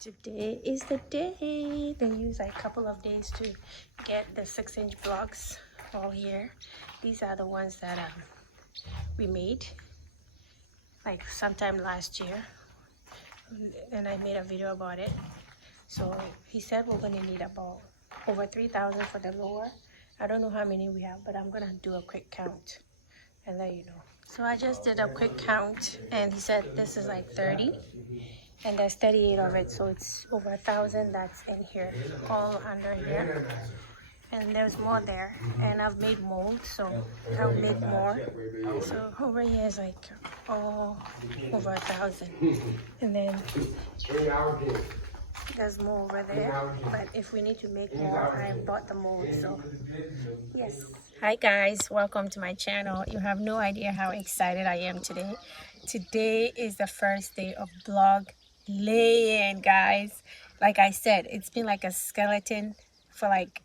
Today is the day. They use like a couple of days to get the 6-inch blocks all here. These are the ones that we made like sometime last year, and I made a video about it. So he said we're gonna need about over 3,000 for the lower. I don't know how many we have, but I'm gonna do a quick count and let you know. So I just did a quick count, and he said this is like 30, and there's 38 of it, so it's over 1,000 that's in here, all under here. And there's more there, and I've made molds, so I'll make more. So over here is like all over 1,000, and then there's more over there. But if we need to make more, I bought the mold. So yes. Hi guys, welcome to my channel. You have no idea how excited I am today. Today is the first day of blog laying, guys. Like I said, it's been like a skeleton for like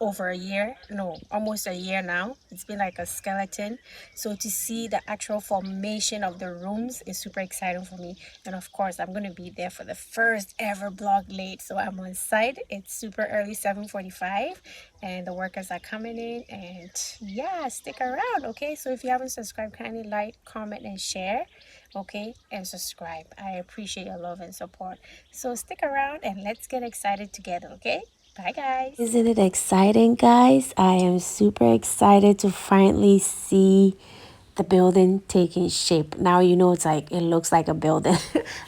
over a year, no, almost a year now. It's been like a skeleton. So to see the actual formation of the rooms is super exciting for me. And of course, I'm going to be there for the first ever blog laid. So I'm on site. It's super early, 7:45, and the workers are coming in. And yeah, stick around, okay? So if you haven't subscribed, kindly like, comment, and share, okay? And subscribe. I appreciate your love and support. So stick around and let's get excited together, okay? Bye guys. Isn't it exciting, guys? I am super excited to finally see the building taking shape. Now you know it's like it looks like a building.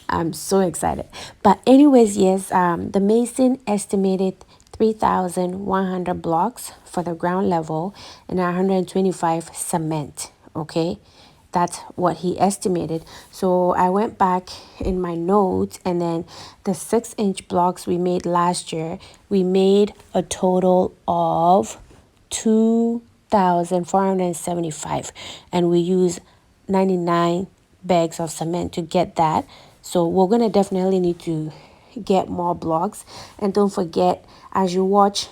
I'm so excited. But anyways, yes, the mason estimated 3,100 blocks for the ground level and 125 cement, okay? That's what he estimated. So I went back in my notes, and then the 6-inch blocks we made last year, we made a total of 2,475, and we used 99 bags of cement to get that. So we're gonna definitely need to get more blocks. And don't forget, as you watch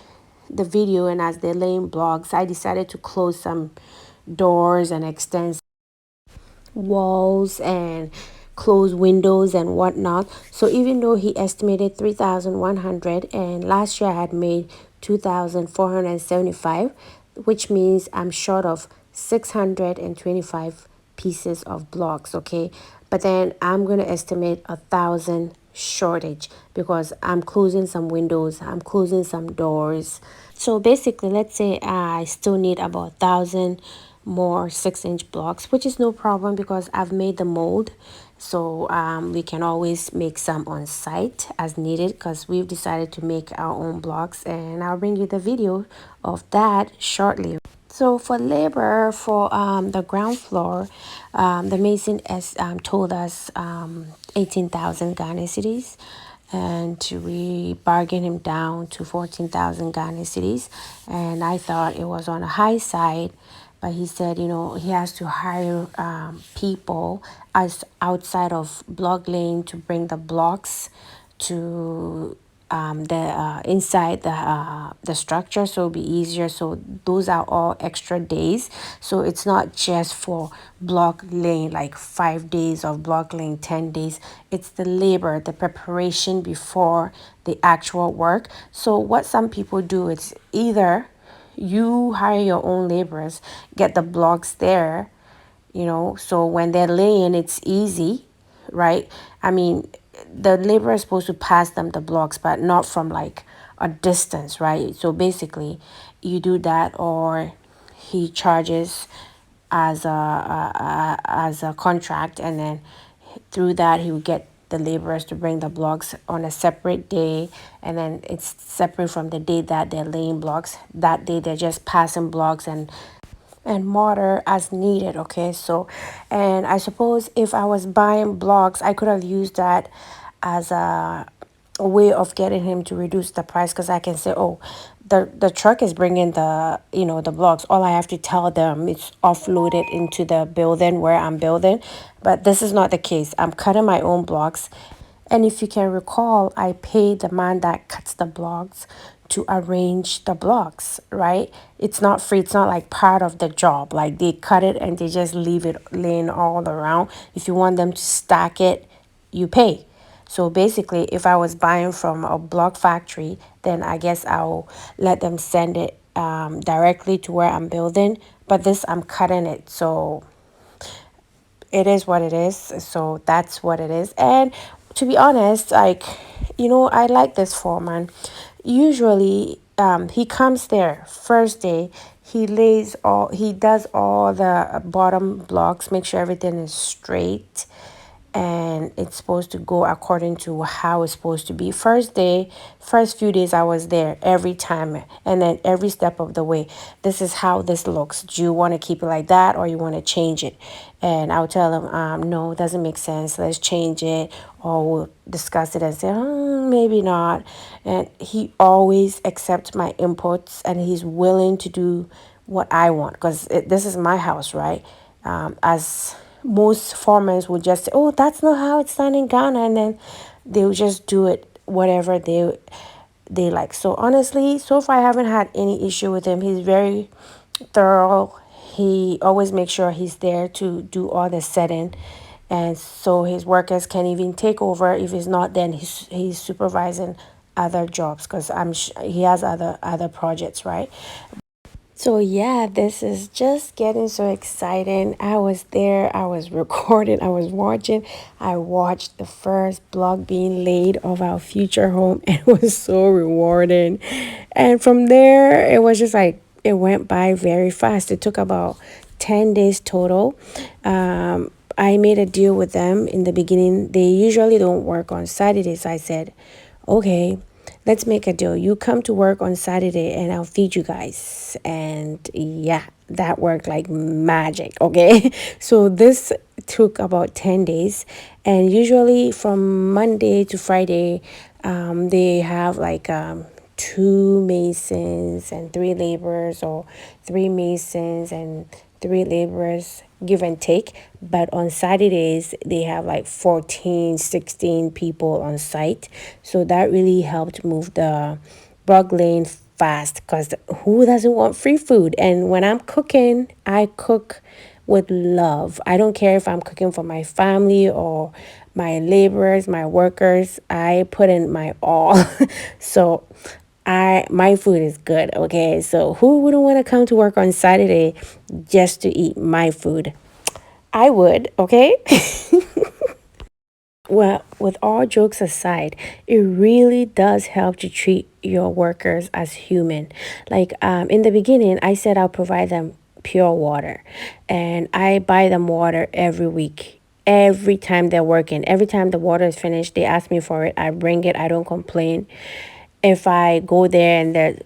the video and as they're laying blocks, I decided to close some doors and extend walls and closed windows and whatnot. So even though he estimated 3,100 and last year I had made 2,475, which means I'm short of 625 pieces of blocks, okay? But then I'm going to estimate 1,000 shortage because I'm closing some windows, I'm closing some doors. So basically, let's say I still need about 1,000 more 6-inch blocks, which is no problem because I've made the mold. So we can always make some on site as needed because we've decided to make our own blocks, and I'll bring you the video of that shortly. So for labor for the ground floor, the mason has told us 18,000 Ghana cedis, and we bargained him down to 14,000 Ghana cedis, and I thought it was on the high side. But he said, you know, he has to hire people as outside of block lane to bring the blocks to the inside the structure, so it'll be easier. So those are all extra days. So it's not just for block laying, like 5 days of block laying, 10 days. It's the labor, the preparation before the actual work. So what some people do, it's either you hire your own laborers, get the blocks there, you know, so when they're laying, it's easy, right? I mean, the laborer is supposed to pass them the blocks, but not from like a distance, right? So basically, you do that, or he charges as a contract, and then through that he will get the laborers to bring the blocks on a separate day, and then it's separate from the day that they're laying blocks. That day they're just passing blocks and mortar as needed, okay? So, and I suppose if I was buying blocks, I could have used that as a way of getting him to reduce the price, because I can say, oh, the truck is bringing the, you know, the blocks. All I have to tell them is offload it into the building where I'm building. But this is not the case. I'm cutting my own blocks, And if you can recall, I paid the man that cuts the blocks to arrange the blocks, right? It's not free. It's not like part of the job. Like they cut it and they just leave it laying all around. If you want them to stack it, you pay. So basically, if I was buying from a block factory, then I guess I'll let them send it directly to where I'm building. But this, I'm cutting it. So it is what it is. So that's what it is. And to be honest, like, I like this foreman. Usually, he comes there first day. He does all the bottom blocks, make sure everything is straight and it's supposed to go according to how it's supposed to be. First few days I was there every time, and then every step of the way, this is how this looks. Do you want to keep it like that or you want to change it? And I'll tell him, no, it doesn't make sense. Let's change it, or we'll discuss it and say, maybe not. And he always accepts my inputs and he's willing to do what I want because this is my house, right? As most farmers would just say, "Oh, that's not how it's done in Ghana," and then they'll just do it whatever they like. So honestly, so far I haven't had any issue with him. He's very thorough. He always makes sure he's there to do all the setting, and so his workers can even take over. If he's not, then he's supervising other jobs because he has other projects, right? So yeah, this is just getting so exciting. I was there, I was recording, I was watching. I watched the first block being laid of our future home and it was so rewarding. And from there, it was just like it went by very fast. It took about 10 days total. I made a deal with them in the beginning. They usually don't work on Saturdays. I said, okay, let's make a deal. You come to work on Saturday and I'll feed you guys. And yeah, that worked like magic. Okay. So this took about 10 days. And usually from Monday to Friday, they have like two masons and three laborers, or three masons and three laborers, give and take. But on Saturdays they have like 14, 16 people on site, so that really helped move the Brog Lane fast, because who doesn't want free food? And when I'm cooking, I cook with love. I don't care if I'm cooking for my family or my laborers, my workers. I put in my all. So my food is good, okay? So who wouldn't want to come to work on Saturday just to eat my food? I would, okay? Well, with all jokes aside, it really does help to treat your workers as human. Like in the beginning, I said I'll provide them pure water, and I buy them water every week. Every time they're working, every time the water is finished, they ask me for it. I bring it. I don't complain. If I go there and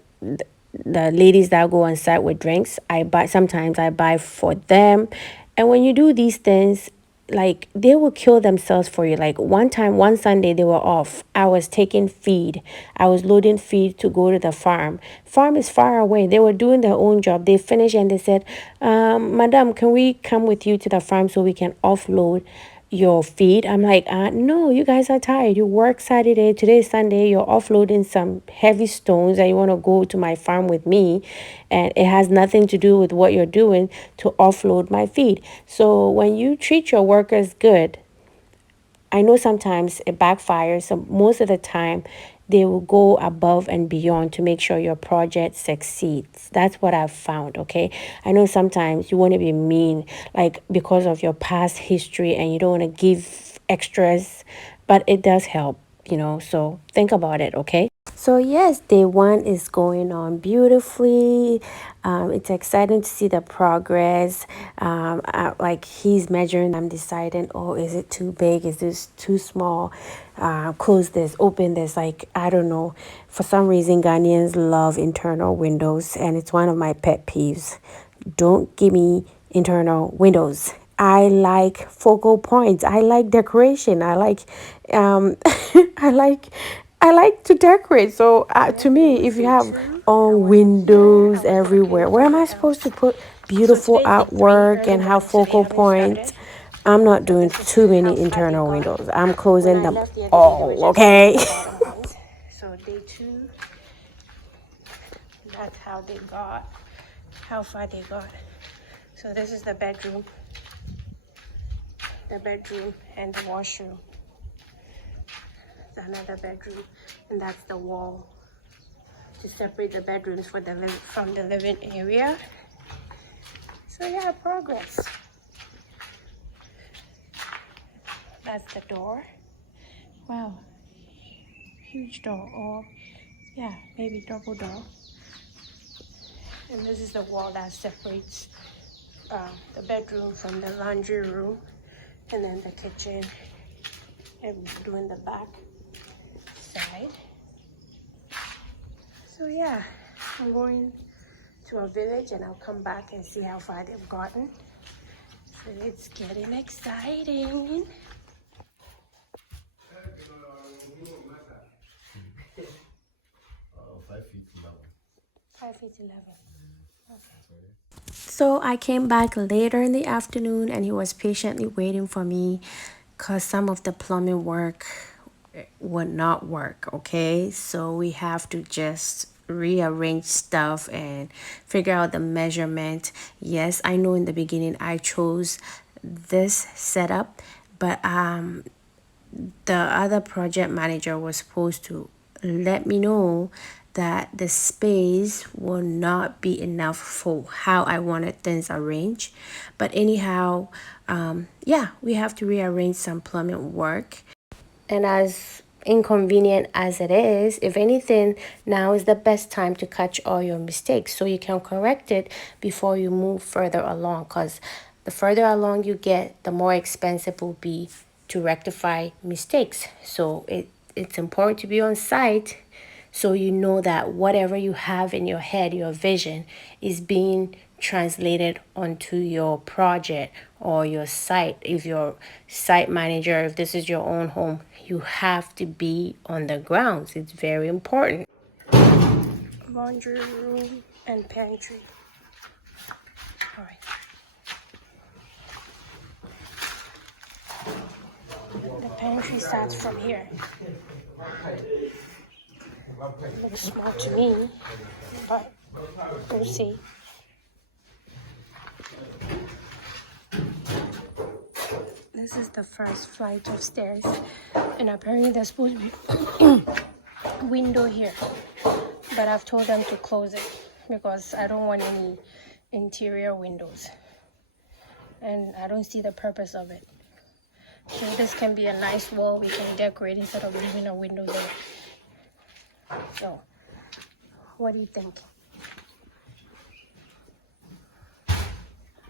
the ladies that go on site with drinks, sometimes I buy for them. And when you do these things, like they will kill themselves for you. Like one time, one Sunday, they were off. I was taking feed. I was loading feed to go to the farm. Farm is far away. They were doing their own job. They finished and they said, Madam, can we come with you to the farm so we can offload your feed? I'm like, no, you guys are tired. You work Saturday, today is Sunday, you're offloading some heavy stones and you want to go to my farm with me, and it has nothing to do with what you're doing to offload my feed. So when you treat your workers good, I know sometimes it backfires. So most of the time, they will go above and beyond to make sure your project succeeds. That's what I've found, okay? I know sometimes you want to be mean, like because of your past history and you don't want to give extras, but it does help, so think about it, okay? So yes, day one is going on beautifully. It's exciting to see the progress. Like he's measuring, I'm deciding, oh, is it too big? Is this too small? Close this, open this. Like, I don't know. For some reason, Ghanaians love internal windows, and it's one of my pet peeves. Don't give me internal windows. I like focal points. I like decoration. I like, I like, I like to decorate. So to me, if you have all windows everywhere, where am I supposed to put beautiful artwork and have focal points? I'm not doing too many internal windows. I'm closing them all, okay? So day 2, that's how they got, how far they got. So this is the bedroom and the washroom. It's another bedroom, and that's the wall to separate the bedrooms from the living area. So yeah, progress. That's the door. Wow, huge door, or yeah, maybe double door. And this is the wall that separates the bedroom from the laundry room, and then the kitchen, and doing the back side. So yeah, I'm going to a village and I'll come back and see how far they've gotten. So it's getting exciting. Oh, 5 feet 11. 5 feet 11. Okay. So I came back later in the afternoon and he was patiently waiting for me because some of the plumbing work would not work, okay? So we have to just rearrange stuff and figure out the measurement. Yes, I know in the beginning I chose this setup, but the other project manager was supposed to let me know that the space will not be enough for how I wanted things arranged. But anyhow, yeah, we have to rearrange some plumbing work. And as inconvenient as it is, if anything, now is the best time to catch all your mistakes so you can correct it before you move further along. Because the further along you get, the more expensive it will be to rectify mistakes. So it's important to be on site so you know that whatever you have in your head, your vision, is being translated onto your project or your site. If you're site manager, if this is your own home, you have to be on the grounds. It's very important. Laundry room and pantry. All right. The pantry starts from here. Looks small to me, but we'll see. This is the first flight of stairs, and apparently there's supposed to be a window here, but I've told them to close it because I don't want any interior windows, and I don't see the purpose of it. So this can be a nice wall we can decorate instead of leaving a window there. So, what do you think?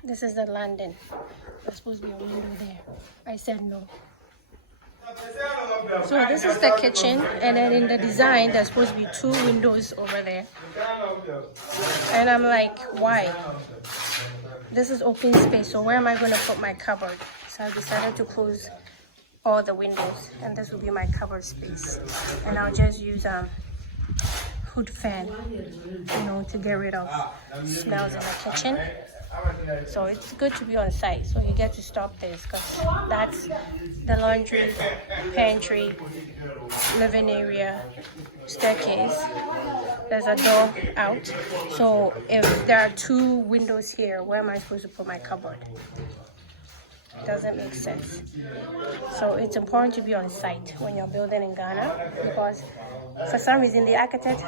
This is the landing. There's supposed to be a window there. I said no. So this is the kitchen, and then in the design there's supposed to be 2 windows over there. And I'm like, why? This is open space, so where am I going to put my cupboard? So I decided to close all the windows, and this will be my cupboard space. And I'll just use hood fan, you know, to get rid of smells in the kitchen. So it's good to be on site, so you get to stop this because that's the laundry, pantry, living area, staircase. There's a door out. So if there are 2 windows here, where am I supposed to put my cupboard? It doesn't make sense. So it's important to be on site when you're building in Ghana, because for some reason the architect,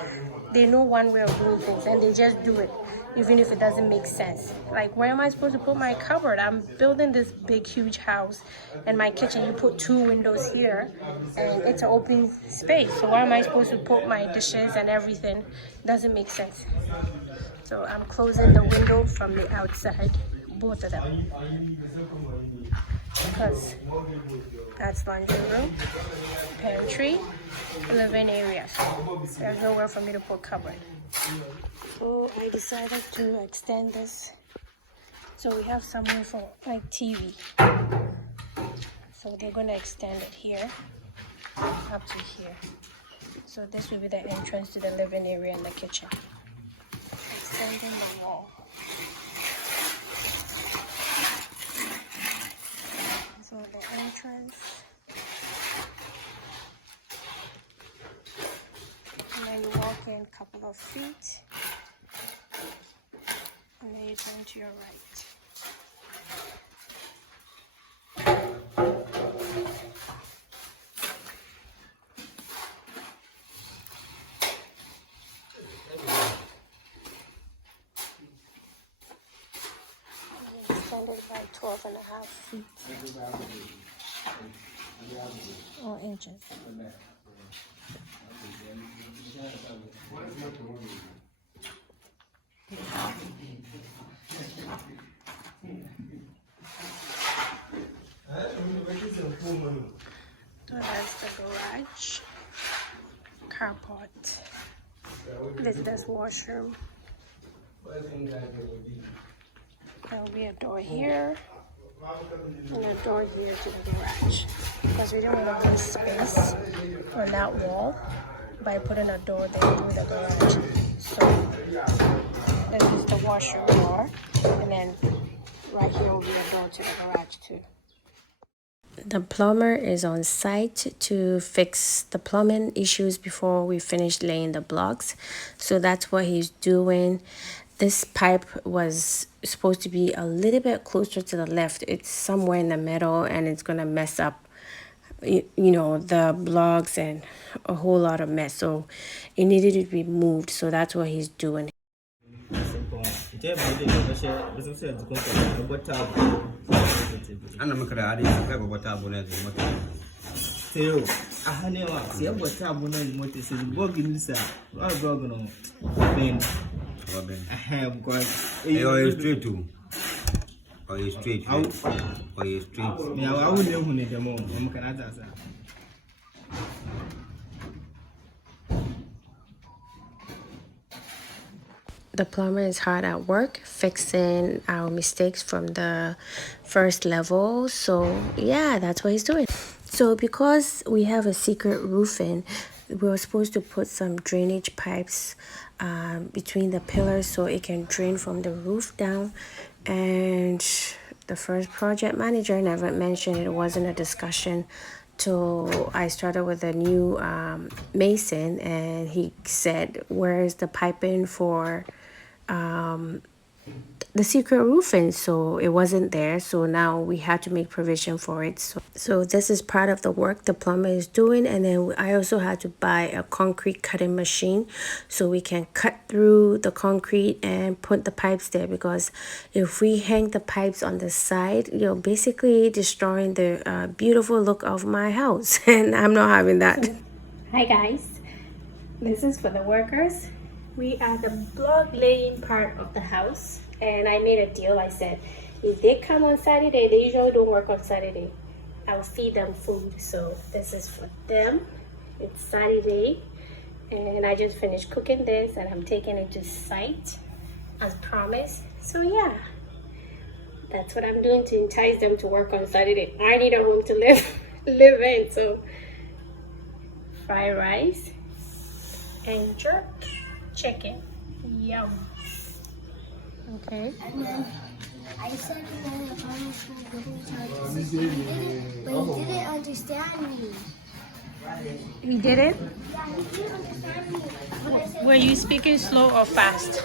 they know one way of doing things and they just do it even if it doesn't make sense. Like, where am I supposed to put my cupboard? I'm building this big huge house, and my kitchen, you put 2 windows here and it's an open space. So where am I supposed to put my dishes and everything? Doesn't make sense. So I'm closing the window from the outside, both of them, because that's laundry room, pantry, living area. There's nowhere for me to put cupboard. So I decided to extend this so we have somewhere for like TV. So they're gonna extend it here up to here. So this will be the entrance to the living area and the kitchen. Extending the wall. entrance. And then you walk in a couple of feet. And then you turn to your right. Extended by 12.5 feet or inches. So that's the garage, carport, visitor's washroom. There will be a door here and a door here to the garage because we didn't want to waste space on that wall by putting a door there through the garage. So this is the washroom door, and then right here will be a door to the garage too. The plumber is on site to fix the plumbing issues before we finish laying the blocks. So that's what he's doing. This pipe was supposed to be a little bit closer to the left. It's somewhere in the middle, and it's gonna mess up, you know, the blocks and a whole lot of mess. So it needed to be moved. So that's what he's doing. Straight too. Or you straight? Or you straight? Yeah, I wouldn't know when the moment. The plumber is hard at work fixing our mistakes from the first level. So yeah, that's what he's doing. So because we have a secret roofing, we were supposed to put some drainage pipes between the pillars so it can drain from the roof down. And the first project manager never mentioned it. Wasn't a discussion till I started with a new mason, and he said, where's the piping for the secret roofing? So it wasn't there, so now we had to make provision for it. So this is part of the work the plumber is doing. And then I also had to buy a concrete cutting machine so we can cut through the concrete and put the pipes there, because if we hang the pipes on the side, you're basically destroying the beautiful look of my house, and I'm not having that. Hi guys, this is for the workers. We are the block laying part of the house, and I made a deal. I said, if they come on Saturday, they usually don't work on Saturday, I'll feed them food. So this is for them. It's Saturday, and I just finished cooking this, and I'm taking it to site as promised. So yeah, that's what I'm doing to entice them to work on Saturday. I need a home to live in. So fried rice and jerk chicken. Yum. Okay. And then I said in the primary school but he didn't understand me. We didn't? Yeah, he didn't understand me. When I said, Were you speaking slow or fast?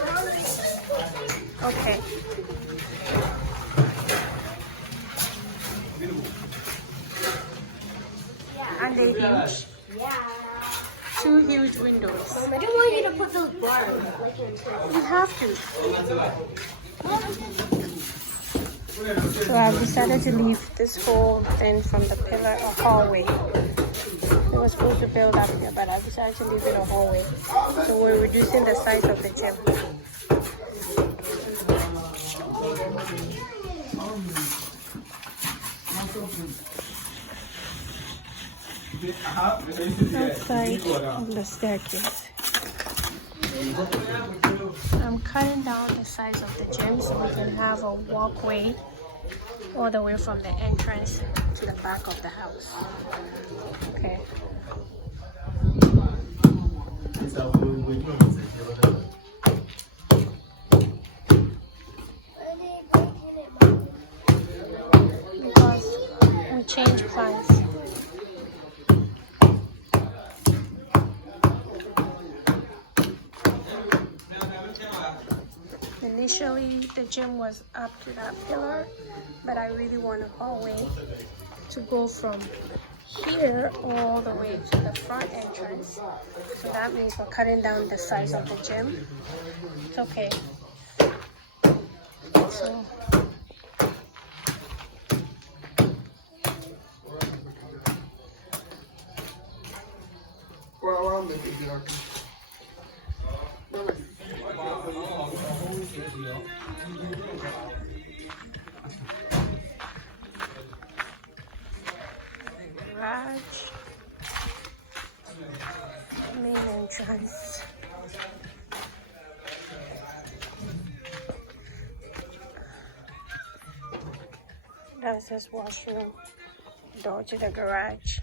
Okay. And they huge? yeah. 2 huge windows. I didn't want you to put those bars like in You have to. So I've decided to leave this whole thing from the pillar a hallway. It was supposed to build up here, but I decided to leave it a hallway. So we're reducing the size of the gym. Outside of the staircase. I'm cutting down the size of the gym so we can have a walkway all the way from the entrance to the back of the house. Okay. Because we changed plans. Initially, the gym was up to that pillar, but I really want a hallway to go from here all the way to the front entrance. So that means we're cutting down the size of the gym. It's okay. So garage, main entrance. That's this washroom, door to the garage.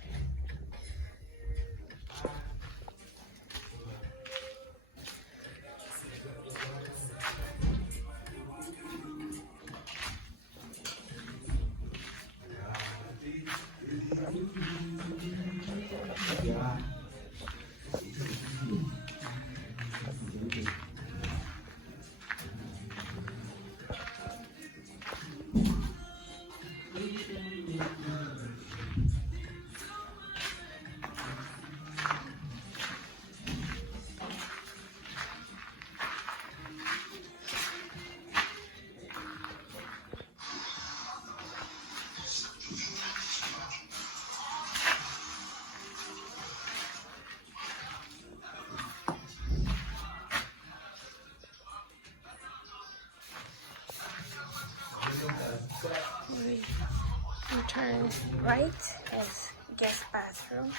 We turn right as guest bathroom,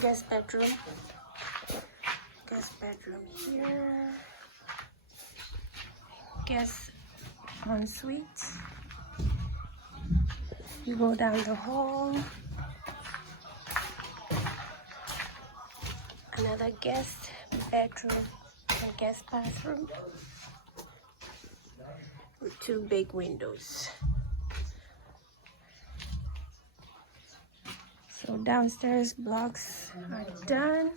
guest bedroom here, guest ensuite. You go down the hall, another guest bedroom and guest bathroom with 2 big windows. So downstairs blocks are done.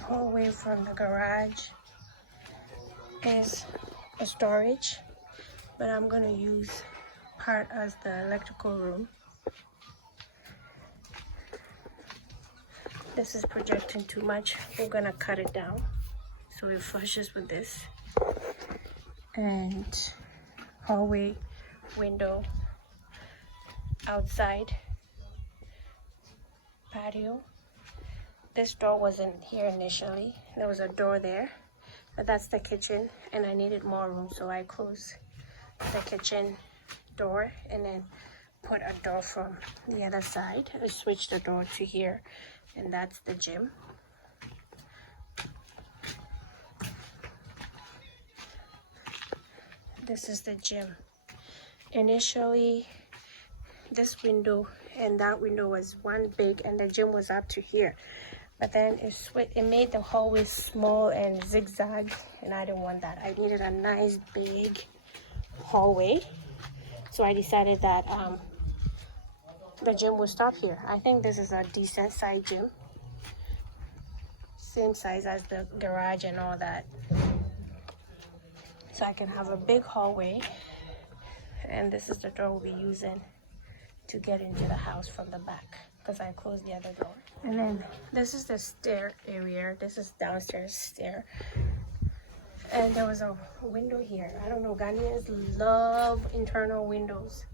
Hallway from the garage is a storage, but I'm gonna use part as the electrical room. This is projecting too much. We're gonna cut it down so it flushes with this. And hallway window outside patio. This door wasn't here initially. There was a door there, but that's the kitchen and I needed more room, so I closed the kitchen door and then put a door from the other side. I switched the door to here, and that's the gym. This is the gym. Initially, this window and that window was one big, and the gym was up to here. But then it made the hallway small and zigzag, and I didn't want that. I needed a nice big hallway, so I decided that the gym will stop here. I think this is a decent size gym, same size as the garage and all that. So I can have a big hallway, and this is the door we'll be using to get into the house from the back, because I closed the other door. And then this is the stair area. This is downstairs stair. And there was a window here. I don't know, Ghanaians love internal windows.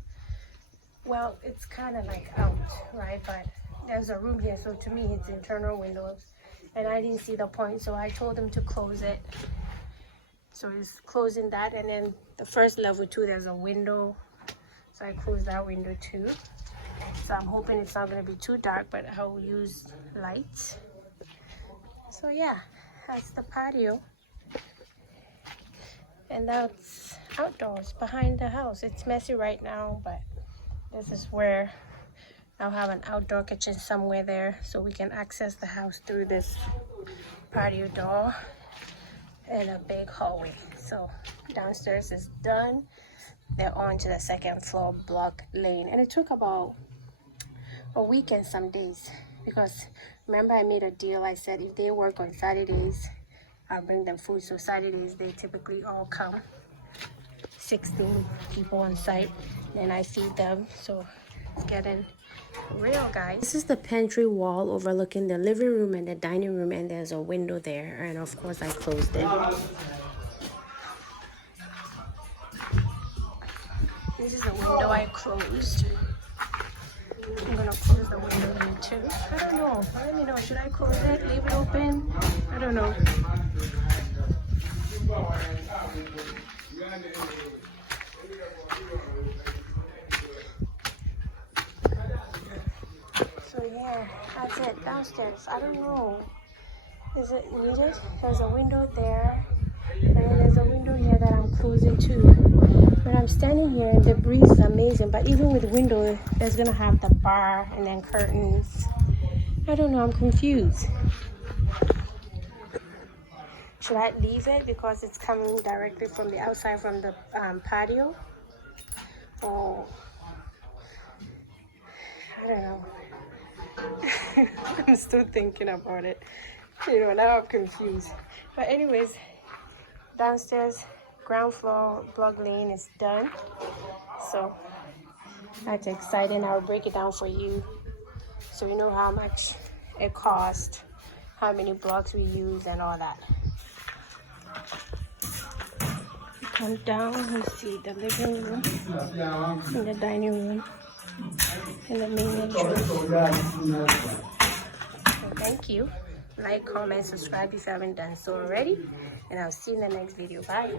Well, it's kind of like out, right? But there's a room here, so to me it's internal windows. And I didn't see the point, so I told them to close it. So it's closing that, and then the first level too, there's a window. So I closed that window too. So I'm hoping it's not gonna be too dark, but I'll use lights. So yeah, that's the patio. And that's outdoors behind the house. It's messy right now, but this is where I'll have an outdoor kitchen somewhere there, so we can access the house through this patio door and a big hallway. So downstairs is done. They're on to the second floor block lane, and it took about a week and some days because remember I made a deal. I said if they work on Saturdays, I'll bring them food. So Saturdays they typically all come, 16 people on site, and I feed them. So it's getting real, guys. This is the pantry wall overlooking the living room and the dining room, and there's a window there, and of course I closed it. This is a window I closed. I'm gonna close the window here too. I don't know. Let me know. Should I close it? Leave it open? I don't know. So yeah, that's it. Downstairs. I don't know. Is it needed? There's a window there, and then there's a window here that I'm closing too. When I'm standing here, the breeze is amazing, but even with the window, there's gonna have the bar and then curtains. I don't know, I'm confused. Should I leave it because it's coming directly from the outside from the patio? Or, I don't know. I'm still thinking about it. You know, now I'm confused. But anyways, downstairs, ground floor block lane is done. So that's exciting. I'll break it down for you so you know how much it cost, how many blocks we use, and all that. Come down and see the living room and the dining room and the main entrance. So thank you. Like, comment, subscribe if you haven't done so already, and I'll see you in the next video. Bye.